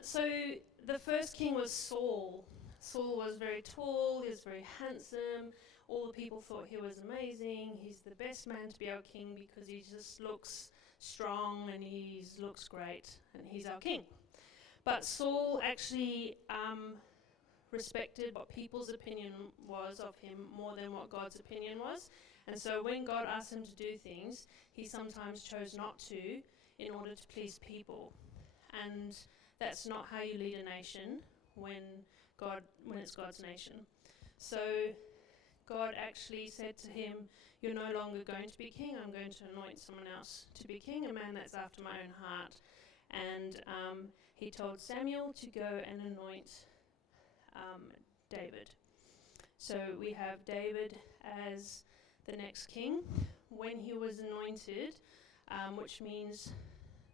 So the first king was Saul. Saul was very tall, he was very handsome. All the people thought he was amazing. He's the best man to be our king because he just looks strong and he looks great and he's our king. But Saul actually respected what people's opinion was of him more than what God's opinion was. And so when God asked him to do things, he sometimes chose not to in order to please people. And that's not how you lead a nation when it's God's nation. So God actually said to him, "You're no longer going to be king. I'm going to anoint someone else to be king, a man that's after my own heart." And he told Samuel to go and anoint David. So we have David as the next king. When he was anointed, which means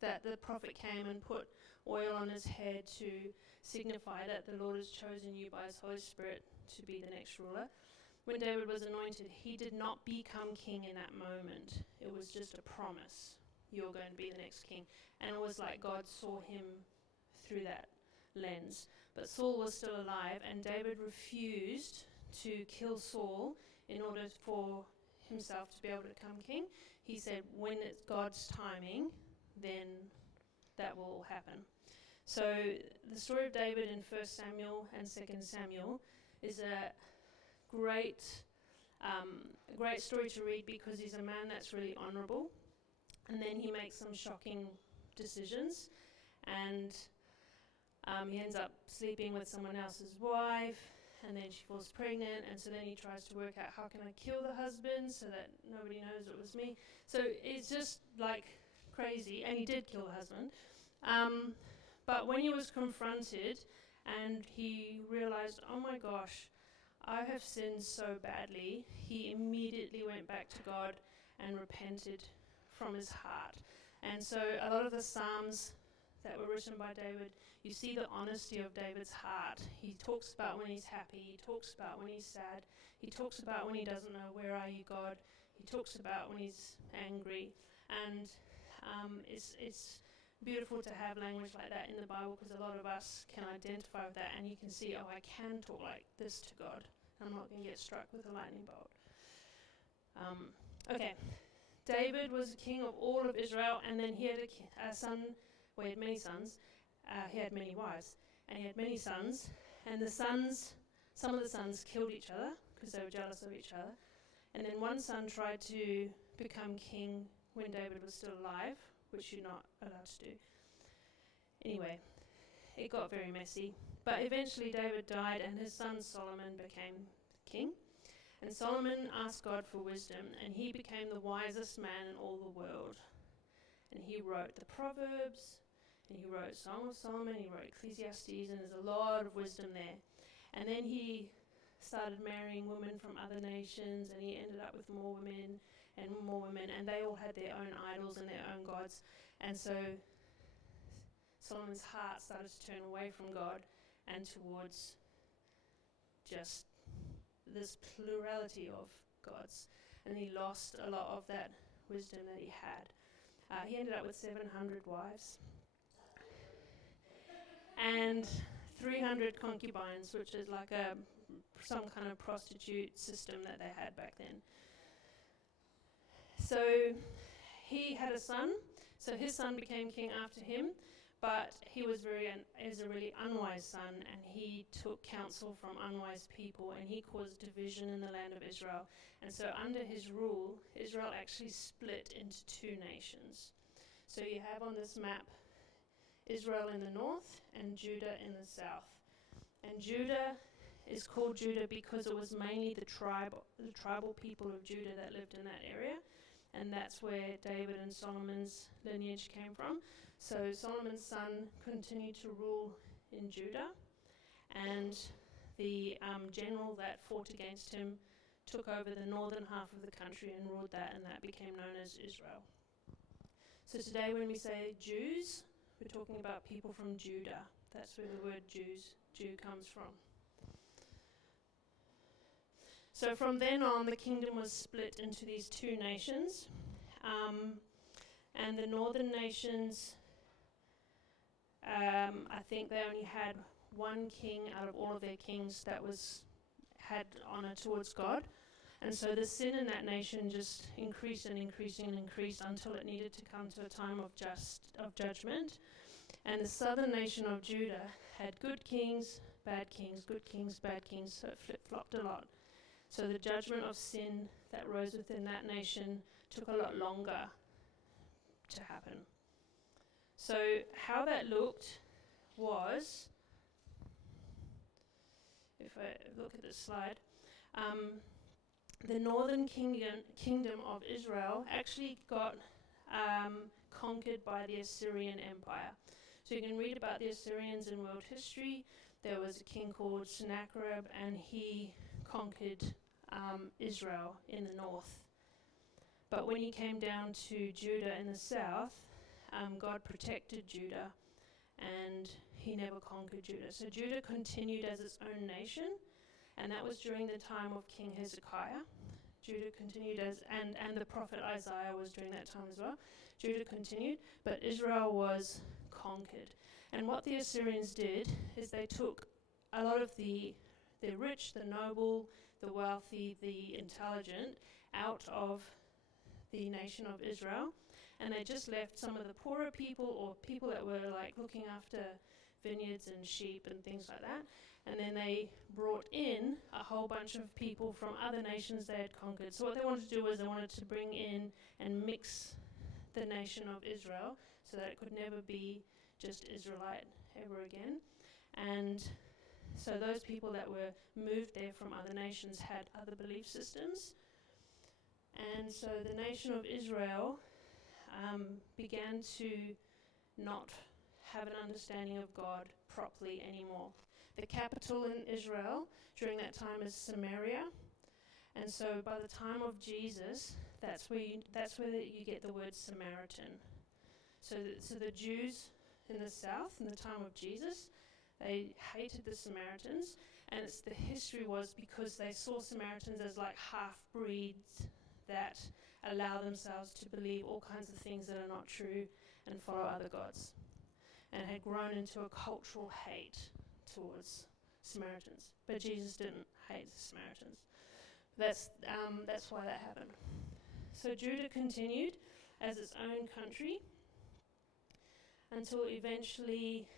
that the prophet came and put oil on his head to signify that the Lord has chosen you by his Holy Spirit to be the next ruler. When David was anointed, he did not become king in that moment. It was just a promise. You're going to be the next king. And it was like God saw him through that lens. But Saul was still alive, and David refused to kill Saul in order for himself to be able to become king. He said, when it's God's timing, then that will happen. So the story of David in 1 Samuel and 2 Samuel is a great story to read because he's a man that's really honourable, and then he makes some shocking decisions, and he ends up sleeping with someone else's wife, and then she falls pregnant, and so then he tries to work out, how can I kill the husband so that nobody knows it was me? So it's just like crazy, and he did kill the husband. But when he was confronted and he realized, oh my gosh, I have sinned so badly, he immediately went back to God and repented from his heart. And so a lot of the Psalms that were written by David, you see the honesty of David's heart. He talks about when he's happy, he talks about when he's sad, he talks about when he doesn't know, where are you, God? He talks about when he's angry. And it's beautiful to have language like that in the Bible because a lot of us can identify with that, and you can see, oh, I can talk like this to God. I'm not going to get struck with a lightning bolt. Okay. David was the king of all of Israel, and then he had a son. Well, he had many sons. He had many wives, and he had many sons. And some of the sons killed each other because they were jealous of each other. And then one son tried to become king when David was still alive, which you're not allowed to do. Anyway, it got very messy. But eventually David died, and his son Solomon became king. And Solomon asked God for wisdom, and he became the wisest man in all the world. And he wrote the Proverbs, and he wrote Song of Solomon, he wrote Ecclesiastes, and there's a lot of wisdom there. And then he started marrying women from other nations, and he ended up with more women, and they all had their own idols and their own gods. And so Solomon's heart started to turn away from God and towards just this plurality of gods. And he lost a lot of that wisdom that he had. He ended up with 700 wives and 300 concubines, which is like some kind of prostitute system that they had back then. So he had a son, so his son became king after him, but he was a really unwise son, and he took counsel from unwise people, and he caused division in the land of Israel. And so under his rule, Israel actually split into two nations. So you have on this map Israel in the north and Judah in the south. And Judah is called Judah because it was mainly the tribal people of Judah that lived in that area. And that's where David and Solomon's lineage came from. So Solomon's son continued to rule in Judah, and the general that fought against him took over the northern half of the country and ruled that, and that became known as Israel. So today when we say Jews, we're talking about people from Judah. That's where the word Jew comes from. So from then on, the kingdom was split into these two nations, and the northern nations I think they only had one king out of all of their kings that had honor towards God. And so the sin in that nation just increased and increased and increased until it needed to come to a time of judgment. And the southern nation of Judah had good kings, bad kings, good kings, bad kings, so it flip-flopped a lot. So the judgment of sin that rose within that nation took a lot longer to happen. So how that looked was, if I look at this slide, the northern kingdom of Israel actually got conquered by the Assyrian Empire. So you can read about the Assyrians in world history. There was a king called Sennacherib, and he conquered Israel in the north. But when he came down to Judah in the south, God protected Judah, and he never conquered Judah. So Judah continued as its own nation, and that was during the time of King Hezekiah. Judah continued and the prophet Isaiah was during that time as well. Judah continued, but Israel was conquered. And what the Assyrians did is they took a lot of the rich, the noble, the wealthy, the intelligent out of the nation of Israel, and they just left some of the poorer people or people that were like looking after vineyards and sheep and things like that. And then they brought in a whole bunch of people from other nations they had conquered. So what they wanted to do was they wanted to bring in and mix the nation of Israel so that it could never be just Israelite ever again. And so those people that were moved there from other nations had other belief systems. And so the nation of Israel began to not have an understanding of God properly anymore. The capital in Israel during that time is Samaria. And so by the time of Jesus, that's where you get the word Samaritan. So the Jews in the south, in the time of Jesus, they hated the Samaritans, and the history was because they saw Samaritans as like half-breeds that allow themselves to believe all kinds of things that are not true and follow other gods, and had grown into a cultural hate towards Samaritans. But Jesus didn't hate the Samaritans. That's why that happened. So Judah continued as its own country until eventually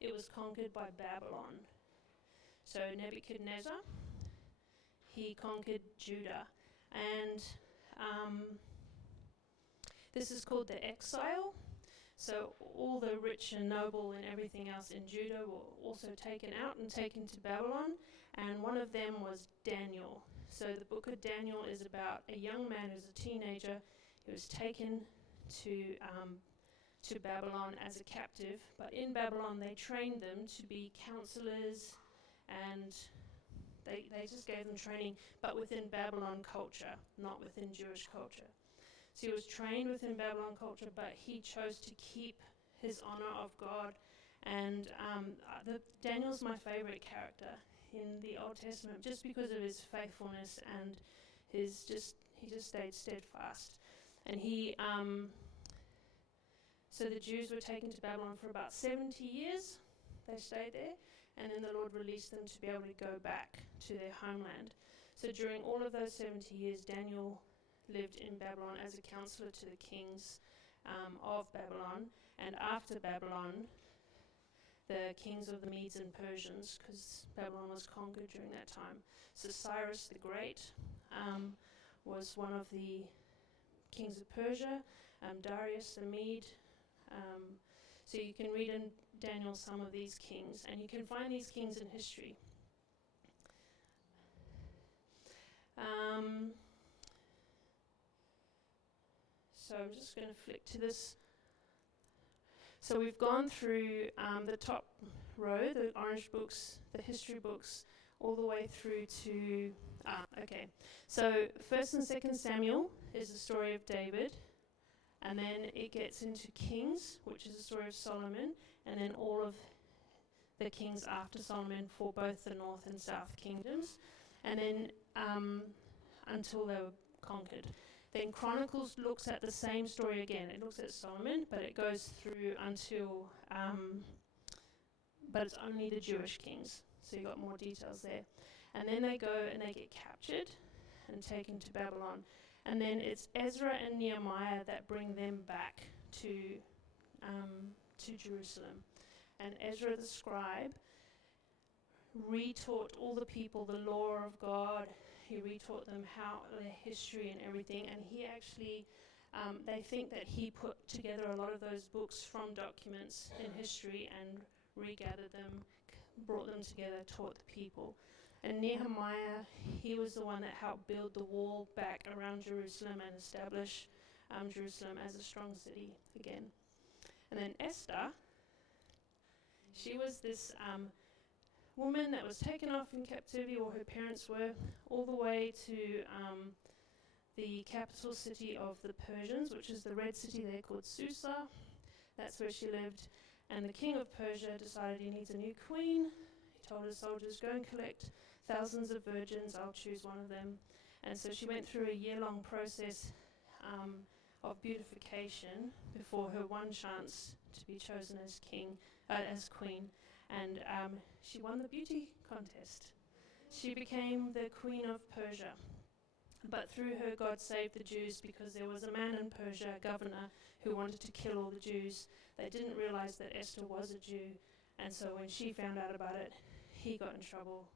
it was conquered by Babylon. So Nebuchadnezzar, he conquered Judah. And this is called the exile. So all the rich and noble and everything else in Judah were also taken out and taken to Babylon. And one of them was Daniel. So the book of Daniel is about a young man who's a teenager. He was taken to Babylon as a captive. But in Babylon, they trained them to be counselors, and they just gave them training, but within Babylon culture, not within Jewish culture. So he was trained within Babylon culture, but he chose to keep his honor of God. And Daniel's my favorite character in the Old Testament, just because of his faithfulness and he just stayed steadfast. And so the Jews were taken to Babylon for about 70 years. They stayed there, and then the Lord released them to be able to go back to their homeland. So during all of those 70 years, Daniel lived in Babylon as a counselor to the kings of Babylon. And after Babylon, the kings of the Medes and Persians, because Babylon was conquered during that time. So Cyrus the Great was one of the kings of Persia, Darius the Mede. So you can read in Daniel some of these kings, and you can find these kings in history. So I'm just going to flick to this. So we've gone through the top row, the orange books, the history books, all the way through to, okay. So 1st and 2nd Samuel is the story of David, and then it gets into Kings, which is the story of Solomon, and then all of the kings after Solomon for both the north and south kingdoms, and then until they were conquered. Then Chronicles looks at the same story again. It looks at Solomon, but it goes through until, but it's only the Jewish kings. So you got more details there. And then they go and they get captured and taken to Babylon. And then it's Ezra and Nehemiah that bring them back to Jerusalem. And Ezra the scribe retaught all the people the law of God. He retaught them how their history and everything. And he actually, they think that he put together a lot of those books from documents in history and regathered them, brought them together, taught the people. And Nehemiah, he was the one that helped build the wall back around Jerusalem and establish Jerusalem as a strong city again. And then Esther, she was this woman that was taken off in captivity, or her parents were, all the way to the capital city of the Persians, which is the Red City there called Susa. That's where she lived. And the king of Persia decided he needs a new queen. He told his soldiers, go and collect thousands of virgins, I'll choose one of them. And so she went through a year-long process of beautification before her one chance to be chosen as queen. And she won the beauty contest. She became the queen of Persia. But through her, God saved the Jews, because there was a man in Persia, a governor, who wanted to kill all the Jews. They didn't realize that Esther was a Jew. And so when she found out about it, he got in trouble.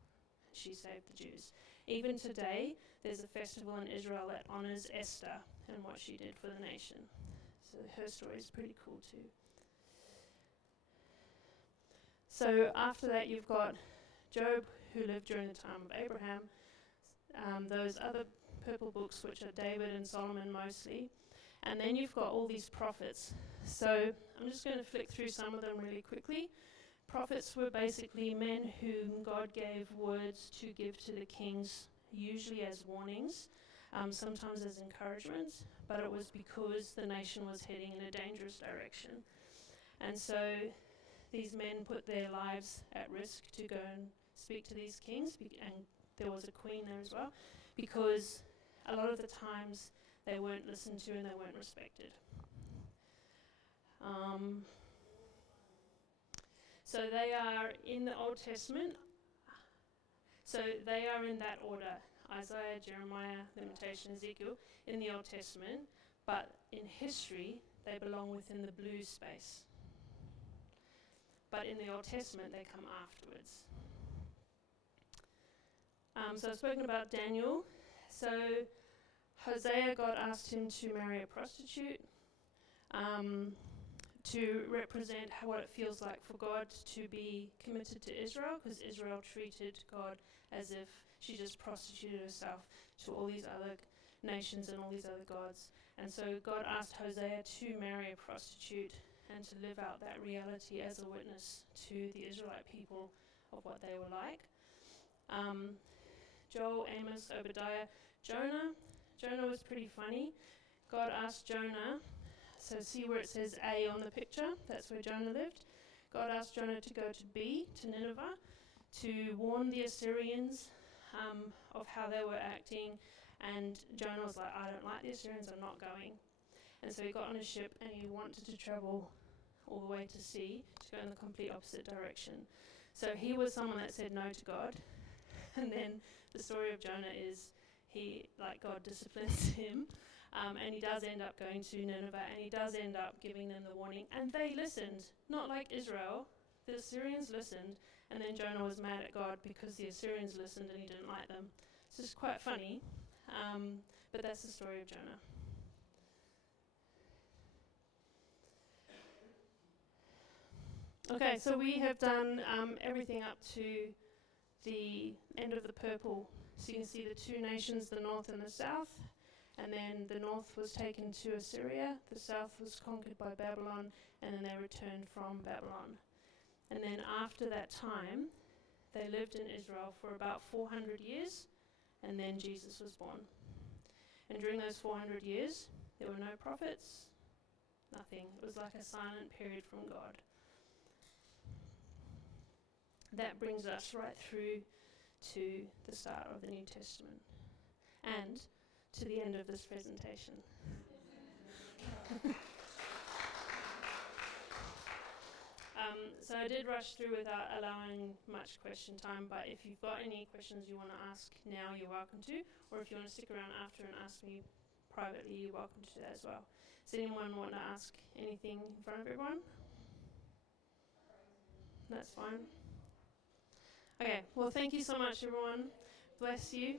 She saved the Jews. Even today, there's a festival in Israel that honors Esther and what she did for the nation. So her story is pretty cool too. So after that, you've got Job, who lived during the time of Abraham. Those other purple books, which are David and Solomon mostly. And then you've got all these prophets. So I'm just going to flick through some of them really quickly. Prophets were basically men whom God gave words to give to the kings, usually as warnings, sometimes as encouragements, but it was because the nation was heading in a dangerous direction. And so these men put their lives at risk to go and speak to these kings, and there was a queen there as well, because a lot of the times they weren't listened to and they weren't respected. So they are in the Old Testament. So they are in that order: Isaiah, Jeremiah, Lamentation, Ezekiel, in the Old Testament. But in history, they belong within the blue space. But in the Old Testament, they come afterwards. So I've spoken about Daniel. So Hosea, God asked him to marry a prostitute, to represent what it feels like for God to be committed to Israel, because Israel treated God as if she just prostituted herself to all these other nations and all these other gods. And so God asked Hosea to marry a prostitute and to live out that reality as a witness to the Israelite people of what they were like. Joel, Amos, Obadiah, Jonah. Jonah was pretty funny. God asked Jonah, so see where it says A on the picture, that's where Jonah lived. God asked Jonah to go to B, to Nineveh, to warn the Assyrians of how they were acting. And Jonah was like, I don't like the Assyrians, I'm not going. And so he got on a ship and he wanted to travel all the way to sea, to go in the complete opposite direction. So he was someone that said no to God. And then the story of Jonah is God disciplines him, and he does end up going to Nineveh, and he does end up giving them the warning. And they listened, not like Israel. The Assyrians listened, and then Jonah was mad at God because the Assyrians listened and he didn't like them. So it's quite funny, but that's the story of Jonah. Okay, so we have done everything up to the end of the purple. So you can see the two nations, the north and the south. And then the north was taken to Assyria, the south was conquered by Babylon, and then they returned from Babylon. And then after that time, they lived in Israel for about 400 years, and then Jesus was born. And during those 400 years, there were no prophets, nothing. It was like a silent period from God. That brings us right through to the start of the New Testament. And to the end of this presentation. So I did rush through without allowing much question time, but if you've got any questions you want to ask now, you're welcome to, or if you want to stick around after and ask me privately, you're welcome to do that as well. Does anyone want to ask anything in front of everyone? That's fine. Okay, well, thank you so much, everyone. Bless you.